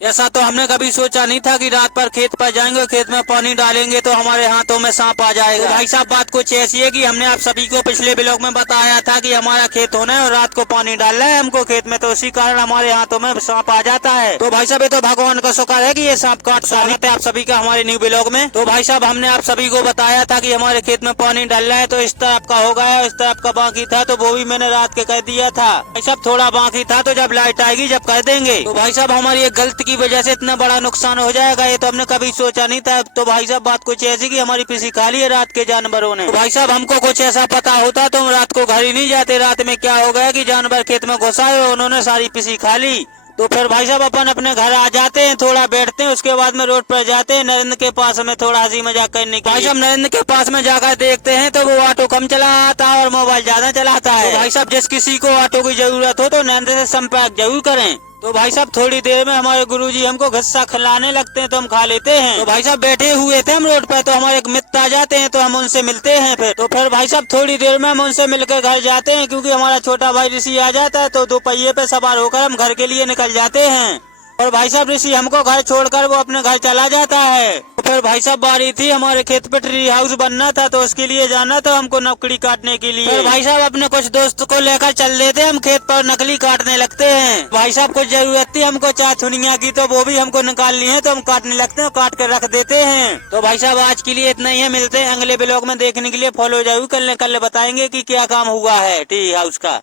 ऐसा तो हमने कभी सोचा नहीं था कि रात पर खेत पर जाएंगे, खेत में पानी डालेंगे तो हमारे हाथों में सांप आ जाएगा। तो भाई साहब बात कुछ ऐसी है कि हमने आप सभी को पिछले ब्लॉग में बताया था कि हमारा खेत होना है और रात को पानी डालना है हमको खेत में, तो इसी कारण हमारे हाथों में सांप आ जाता है। तो भाई साहब ये तो भगवान का शुक्र है कि ये सांप काट स्वागत है आप सभी का हमारे न्यू ब्लॉग में। तो भाई साहब हमने आप सभी को बताया था कि हमारे खेत में पानी डालना है, तो इस तरफ का हो गया, इस तरफ का बाकी था, तो वो भी मैंने रात के कह दिया था। भाई साहब थोड़ा बाकी था, तो जब लाइट आएगी जब कह देंगे। तो भाई साहब हमारी एक गलती की वजह से इतना बड़ा नुकसान हो जाएगा, ये तो हमने कभी सोचा नहीं था। तो भाई साहब बात कुछ ऐसी कि हमारी पीसी खा ली है रात के जानवरों ने। तो भाई साहब हमको कुछ ऐसा पता होता तो हम रात को घर ही नहीं जाते। रात में क्या हो गया कि जानवर खेत में घुस आए और उन्होंने सारी पीसी खा ली। तो फिर भाई साहब अपन अपने घर आ जाते हैं, थोड़ा बैठते हैं, उसके बाद में रोड पर जाते हैं नरेंद्र के पास में थोड़ा हंसी मजाक करने के लिए। भाई साहब नरेंद्र के पास में जाकर देखते हैं तो वो ऑटो कम चलाता है और मोबाइल ज्यादा चलाता है। तो भाई साहब जिस किसी को ऑटो की जरूरत हो तो नरेंद्र से संपर्क जरूर करें। तो भाई साहब थोड़ी देर में हमारे गुरुजी हमको घस्सा खिलाने लगते हैं तो हम खा लेते हैं। तो भाई साहब बैठे हुए थे हम रोड पर, तो हमारे एक मित्र आ जाते हैं तो हम उनसे मिलते हैं। फिर भाई साहब थोड़ी देर में हम उनसे मिलकर घर जाते हैं, क्योंकि हमारा छोटा भाई ऋषि आ जाता है, तो 2 पहिए पे सवार होकर हम घर के लिए निकल जाते हैं। और भाई साहब ऋषि हमको घर छोड़कर वो अपने घर चला जाता है। तो फिर भाई साहब बारी थी, हमारे खेत पे ट्री हाउस बनना था, तो उसके लिए जाना था हमको नकली काटने के लिए। फिर भाई साहब अपने कुछ दोस्त को लेकर चल देते हम खेत पर नकली काटने लगते हैं। भाई साहब कुछ जरूरत थी हमको चाचुनिया की, तो वो भी हमको निकालनी है, तो हम काटने लगते हैं, काट कर रख देते हैं। तो भाई साहब आज के लिए इतना ही है, मिलते हैं अगले ब्लॉग में। देखने के लिए फॉलो जरूर कर ले बताएंगे कि क्या काम हुआ है ट्री हाउस का।